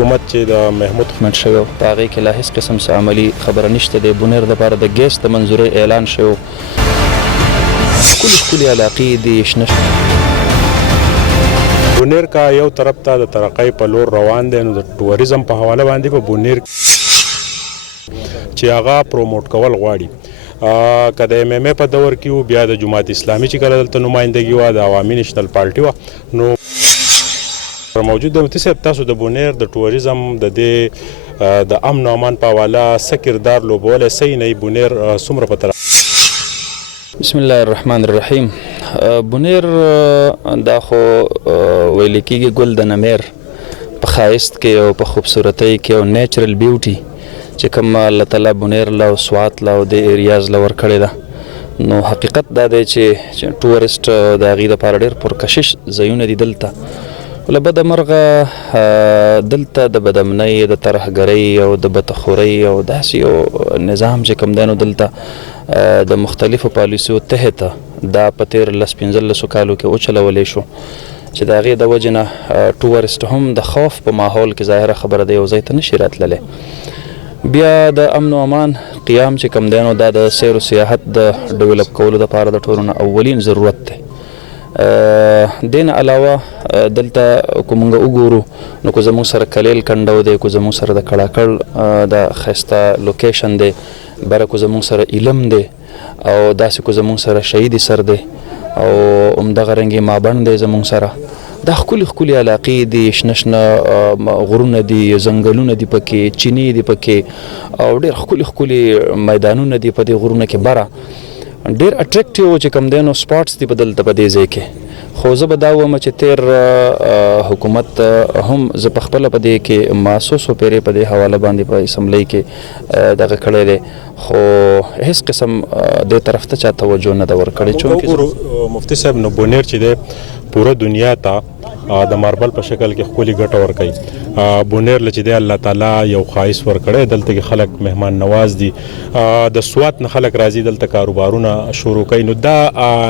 حکومت چې د محمود منټ شوی په هغې کې لا هېڅ قسم څه عملي خبره نشته دی. بونیر دپاره د ګیس د منظورۍ اعلان شوی. ښکلې علاقې دي شنه بونیر کا یو طرف ته د ترقۍ په لور روان دی، نو د ټوریزم په حواله باندې په بونیر چې هغه پروموټ کول غواړي. که د ایم ایم ای په دور کې وو، بیا د جماعت اسلامي چې کله دلته نمایندګي وه، د عوامي نیشنل پارټي وه، نو موجود دی. مفتي صاحب، تاسو د بونیر د ټوریزم د دې د امن او امان په حواله څه کردار لوبولی صحیح نه بونیر څومره په طرف؟ بسم الله الرحمن الرحیم. بونیر دا خو ویل کېږي ګل د نمیر په ښایست کې او په خوبصورتۍ کې او نیچرل بیوټي چې کوم الله تعالی بونیر له او سوات له او د ایریاز له ورکړې ده، نو حقیقت دا دی چې ټورسټ د هغې دپاره ډېر پرکشش ځایونه دي دلته. له بده مرغه دلته د بدامنۍ، د ترهګرۍ او د بتخورۍ او داسې یو نظام چې کوم دی، نو دلته د مختلفو پالیسیو تحت دا په تېر 15 کالو کې وچلولی شو چې د هغې د وجې نه ټورسټ هم د خوف په ماحول کې ظاهره خبره ده یو ځای ته نشي راتللی. بیا د امن و امان قیام چې کوم دی، نو دا د سیر و سیاحت د ډیولپ کولو دپاره د ټولو نه اولین ضرورت دی. دین علاوه دلته که مونږ وګورو نو که زموږ سره کلیل کنډو دی، که زموږ سره د کړاکړ د ښایسته لوکیشن دی، بره که زموږ سره علم دی، او داسې که زموږ سره شهیدي سر دی، او همدغه رنګې مابڼ دی زموږ سره. دا ښکلې علاقې دي، شنه غرونه دي، ځنګلونه دي پکې، چینې دي پکې، او ډېر ښکلي میدانونه دي په دې غرونه کې. بره ډېر اټریکټیو چې کوم دی نو سپاټس دي په دلته په دې ځای کې. خو زه به دا وایم چې تېر حکومت هم زه په خپله په دې کې محسوس و پیرې په دې حواله باندې په اسمبلۍ کې دغه کړی دی، خو هېڅ قسم دې طرف ته چا توجه نه ده ورکړې. چونکې مفتي صاحب، نو بونیر چې دی پوره دنیا ته د ماربل په شکل کې ښکلې ګټه ورکوي. بونیر له چې دی الله تعالی یو ښایست ورکړی، دلته کې خلک مهمان نواز دي، د سوات نه خلک راځي دلته کاروبارونه شروع کوي. نو دا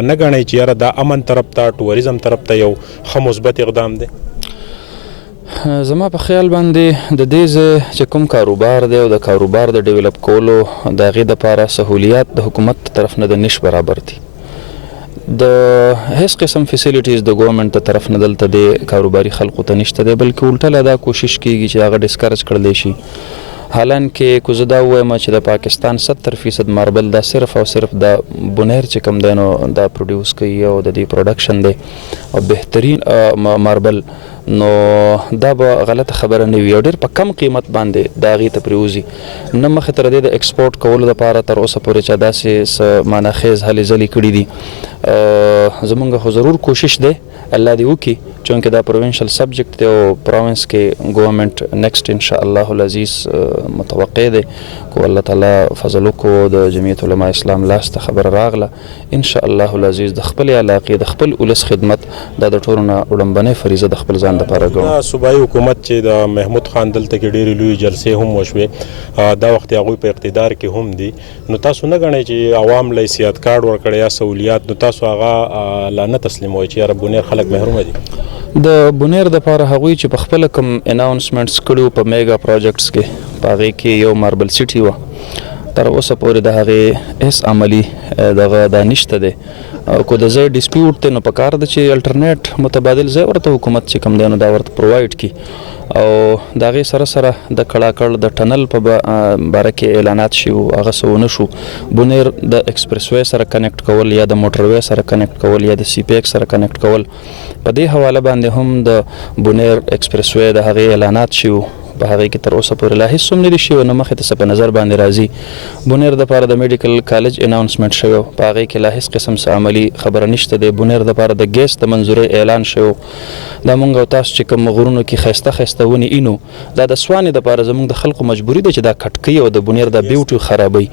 نه ګڼئ چې یاره دا امن طرف ته، ټوریزم طرف ته یو ښه مثبت اقدام دی؟ زما په خیال باندې د دې ځای چې کوم کاروبار دی او د کاروبار د ډیولپ کولو د هغې دپاره سهولیات د حکومت طرف نه د نش برابر دي. د هیڅ قسم فیسیلیټیز د ګورنمنت د طرف نه دلته د کاروباري خلقو ته نشته دی، بلکې الټه لا دا کوشش کیږي چې هغه ډسکرج کړلی شي. حالانکه که زه دا ووایم چې د پاکستان 70% ماربل دا صرف او صرف د بونیر چې کوم دی نو دا پروډیوس کوي او د دې پروډکشن دی او بهترین ماربل، نو دا به غلطه خبره نه وي او ډېر په کم قیمت باندې د هغې ته پرېوځي. نه مخې تر دې د ایکسپورټ کولو دپاره تر اوسه پورې چا داسې څه معناخیز هلې ځلې کړي دي. زمونږ خو ضرور کوشش دی، الله دې وکړي، چونکې دا پروینشل سبجیکټ دی او پروینس کې ګورنمنټ نیکسټ انشاءالله العزیز متوقع دی. کو الله تعالی فضل وکړو د جمعیت علما اسلام لاس ته خبره راغله، انشاءالله العزیز د خپلې علاقې د خپل ولس خدمت دا د ټولو نه وړاندنۍ فریضه د خپل ځان دپاره کوم. صوبایي حکومت چې د محمود خان دلته کې ډېرې لویې جلسې هم وشوې، دا وخت هغوی په اقتدار کې هم دي، نو تاسو نه ګڼئ چې عوام له حیثیت کارډ ورکړی یا سهولیات، نو تاسو هغه لا نه تسلیموئ چې یاره بونیر خلک محرومه دي؟ د بونیر دپاره هغوی چې په خپله کوم اناونسمنټس کړي په میګا پروجیکټس کې، په هغې کې یو ماربل سیټي وه، تر اوسه پورې د هغې هېڅ عملي دغه دا نشته دی. کو د ځای ډسپیوټ دی نو په کار ده چې الټرنیټ متبادل ځای ورته حکومت چې کوم دی نو دا ورته پرووایډ کړي، او د هغې سره د کړاکړ د ټنل په باره کې اعلانات شي، هغه څه ونه شو. بونیر د ایکسپریس وی سره کنیکټ کول یا د موټر وی سره کنیکټ کول یا د سی پی ایک سره کنیکټ کول، په دې حواله باندې هم د بونیر ایکسپریس وی د هغې اعلانات شي، په هغې کې تر اوسه پورې لا هېڅ هم نه دي شوي، نه مخې ته څه په نظر باندې راځي. بونیر دپاره د میډیکل کالج اناونسمنټ شوی، په هغې کې لا هېڅ قسم څه عملي خبره نشته دی. بونیر دپاره د ګیس د منظورۍ اعلان شوی، دا مونږ او تاسو چې کوم غرونو کې ښایسته ونې اینو، دا د سوانې دپاره زموږ د خلقو مجبوري ده چې دا کټ کوي او د بونیر دا بیوټي خرابوي.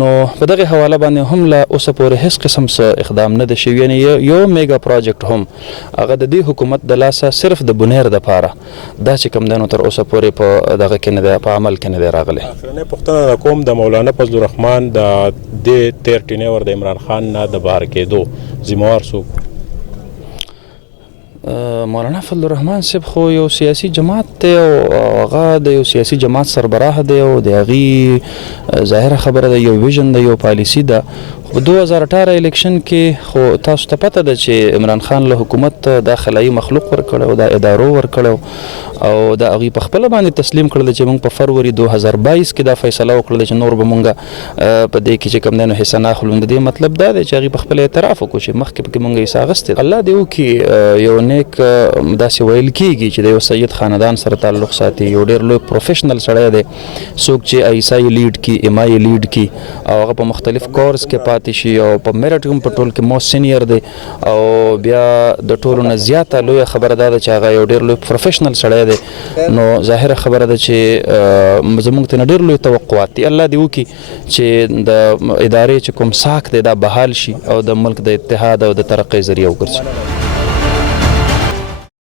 نو په دغه حواله باندې هم لا اوسه پورې هیڅ قسم څه اقدام نه ده شوی، یعنې یو میګا پروجیکټ هم هغه د دې حکومت د لاسه صرف د بونیر دپاره دا چې کوم دی نو تر اوسه پورې په دغه کې نه دی، په عمل کې نه دی راغلی. اخرنۍ پوښتنه کوم د مولانا فضل الرحمن د دې تیر ټینیور د عمران خان نه د بهر کېدو ذمهوار څوک؟ مولانا فضل الرحمن صاحب خو یو سیاسي جماعت دی او هغه د یو سیاسي جماعت سربراه دی او د هغې ظاهره خبره ده یو ویژن ده یو پالیسي ده. په 2018 الیکشن کې خو تاسو ته پته ده چې عمران خان له حکومت دا خلایي مخلوق ورکړی او دا ادارو ورکړی او دا هغوی په خپله باندې تسلیم کړل چې موږ په فروری 2022 کې دا فیصله وکړله چې نور به موږ په دې کې چې کوم دی نو حصه نه اخلو. د دې مطلب دا دی چې هغوی په خپله اعتراف وکړو چې مخکې پکې موږ حصه اخیستې. الله دې وکړي یو نیک داسې ویل کېږي چې د یو سید خاندان سره تعلق ساتي، یو ډېر لوی پروفیشنل سړی دی، څوک چې ایسا یې لیډ کړي، اما یې لیډ کړي او هغه په مختلف کورس کې پاتې شي او په میرټ هم په ټول کې موست سینیر دی او بیا د ټولو نه زیاته لویه خبره دا ده چې هغه یو ډېر لوی پروفیشنل سړی دی. نو ظاهره خبره ده چې زموږ ته نه ډېر لوی توقعات دي. الله دې وکړي چې د ادارې چې کوم ساک دی دا بحال شي او د ملک د اتحاد او د ترقۍ ذریعه وګرځي.